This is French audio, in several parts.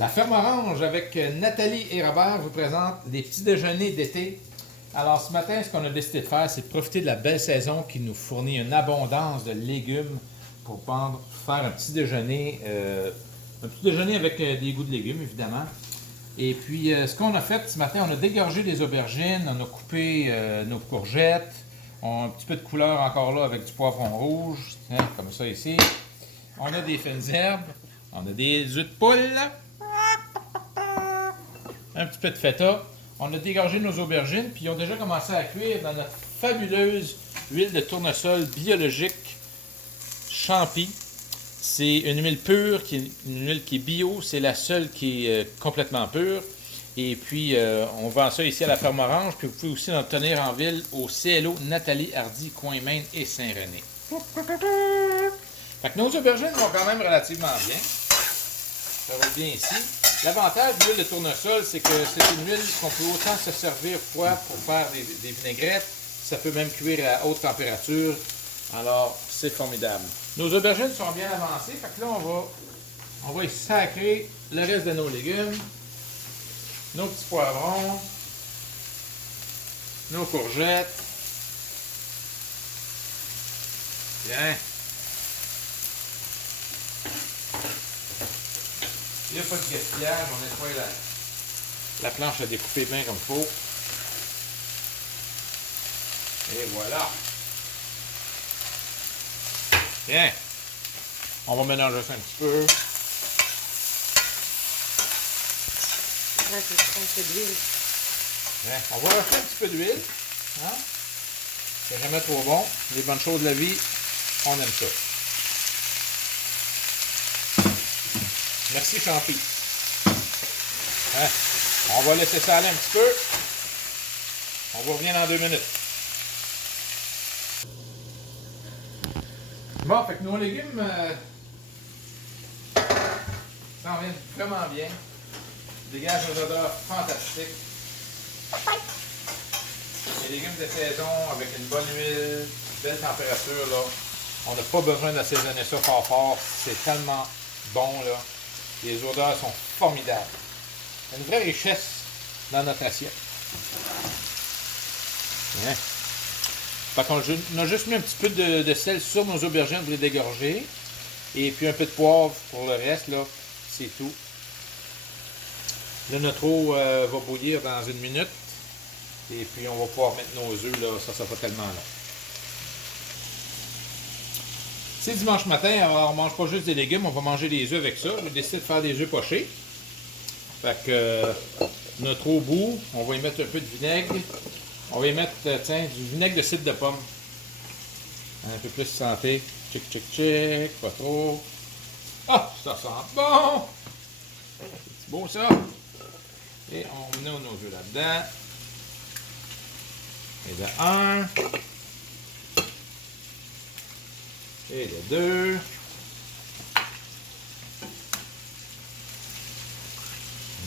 La ferme orange avec Nathalie et Robert vous présente des petits déjeuners d'été. Alors ce matin, ce qu'on a décidé de faire, c'est de profiter de la belle saison qui nous fournit une abondance de légumes pour faire un petit déjeuner avec des goûts de légumes, évidemment. Et puis, ce qu'on a fait ce matin, on a dégorgé des aubergines, on a coupé nos courgettes, on a un petit peu de couleur encore là avec du poivron rouge, hein, comme ça ici. On a des fines herbes, on a des œufs de poule, un petit peu de feta. On a dégorgé nos aubergines, puis ils ont déjà commencé à cuire dans notre fabuleuse huile de tournesol biologique Champi. C'est une huile pure, une huile qui est bio, c'est la seule qui est complètement pure. Et puis, on vend ça ici à la ferme Orange, puis vous pouvez aussi en obtenir en ville au CLO Nathalie Hardy, Coin Maine et Saint-René. Fait que nos aubergines vont quand même relativement bien. Ça va bien ici. L'avantage de l'huile de tournesol, c'est que c'est une huile qu'on peut autant se servir froid pour faire des vinaigrettes. Ça peut même cuire à haute température. Alors, c'est formidable. Nos aubergines sont bien avancées. Fait que là, on va y sacrer le reste de nos légumes. Nos petits poivrons. Nos courgettes. Bien. Il n'y a pas de gaspillage, on nettoie la planche à découper bien comme il faut. Et voilà. Bien. On va mélanger ça un petit peu. Un peu d'huile. Bien. On va rajouter un petit peu d'huile. Hein? C'est jamais trop bon. Les bonnes choses de la vie, on aime ça. Merci Champi. Hein? On va laisser ça aller un petit peu. On va revenir dans 2 minutes. Bon, fait que nos légumes s'en viennent vraiment bien. Dégagent une odeur fantastique. Les légumes de saison avec une bonne huile, belle température, là. On n'a pas besoin d'assaisonner ça fort fort. C'est tellement bon, là. Les odeurs sont formidables. Une vraie richesse dans notre assiette. Bien. Fait qu'on a juste mis un petit peu de sel sur nos aubergines pour les dégorger. Et puis un peu de poivre pour le reste, là. C'est tout. Là, notre eau va bouillir dans 1 minute. Et puis on va pouvoir mettre nos œufs, là. Ça sera pas tellement long. C'est dimanche matin, alors on mange pas juste des légumes, on va manger des œufs avec ça. J'ai décidé de faire des œufs pochés. Fait que notre eau bout, on va y mettre un peu de vinaigre. On va y mettre, du vinaigre de cidre de pomme. Un peu plus santé. Tchic, tchic, tchic, pas trop. Ah, ça sent bon! C'est beau ça! Et on met nos œufs là-dedans. Et de 1. Et de 2.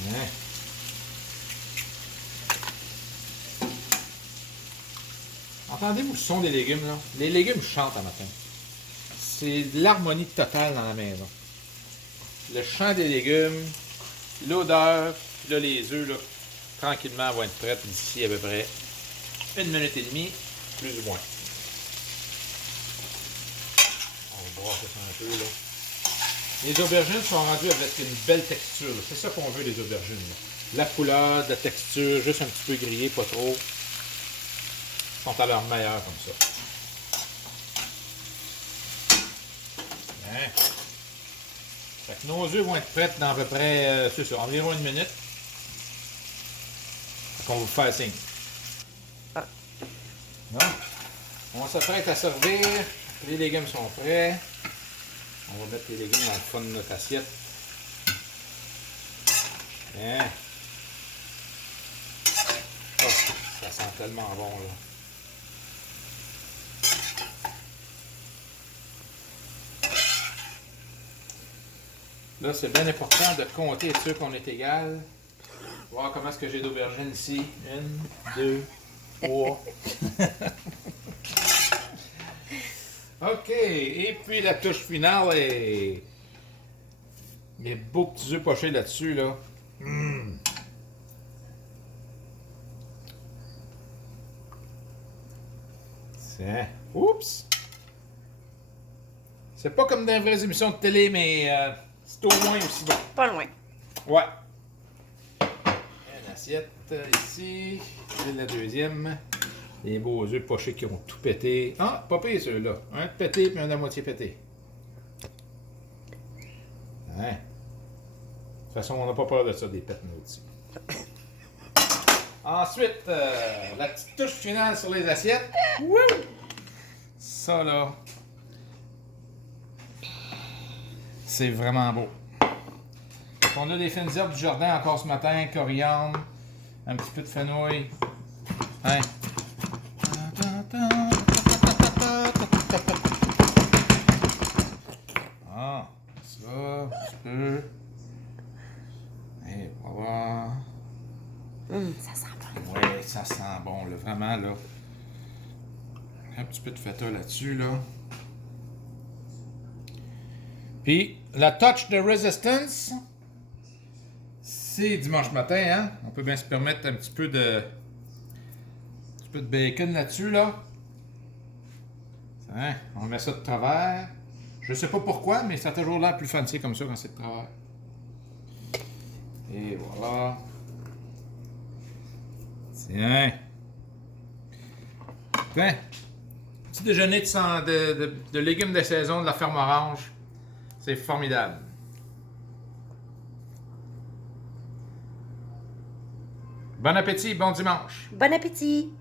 Ouais. Entendez-vous le son des légumes, là? Les légumes chantent un matin. C'est de l'harmonie totale dans la maison. Le chant des légumes, l'odeur, puis là, les œufs, là, tranquillement, vont être prêts d'ici à peu près 1 minute et demie, plus ou moins. On va brasser ça un peu, là. Les aubergines sont rendues avec une belle texture. C'est ça qu'on veut, les aubergines, là. La couleur, la texture, juste un petit peu grillé, pas trop. Ils sont à leur meilleur comme ça. Hein? Fait que nos œufs vont être prêts dans à peu près, c'est ça, environ 1 minute. Fait qu'on va vous faire signe. Ah. Non? On s'apprête à servir. Les légumes sont prêts. On va mettre les légumes dans le fond de notre assiette. Bien. Oh, ça sent tellement bon, là. Là, c'est bien important de compter et sûr qu'on est égal. Voir comment est-ce que j'ai d'aubergines ici. 1, 2, 3. OK. Et puis la touche finale est Les beaux petits œufs pochés là-dessus, là. Tiens. Oups! C'est pas comme dans les vraies émissions de télé, mais c'est au moins aussi bon. Pas loin. Ouais. Une assiette ici. Et la deuxième. Les beaux œufs pochés qui ont tout pété. Ah, pas pire ceux-là. Un de pété puis un à moitié pété. Hein? De toute façon, on n'a pas peur de ça, des pètes aussi. Ensuite, la petite touche finale sur les assiettes. Wouh! Ça, là, c'est vraiment beau. On a des fines herbes du jardin encore ce matin, coriandre, un petit peu de fenouil. Hein? Ah, ça, un petit peu. Et voilà. Ça sent bon. Ouais, ça sent bon, là, vraiment, là. Un petit peu de feta là-dessus, là. Puis, la touch de resistance, c'est dimanche matin, hein? On peut bien se permettre un petit peu de bacon là-dessus, là. Hein? On met ça de travers. Je sais pas pourquoi, mais ça a toujours l'air plus fancy comme ça quand c'est de travers. Et voilà. Tiens. Tiens. Petit déjeuner de légumes de saison de la ferme Orange. C'est formidable. Bon appétit, bon dimanche. Bon appétit!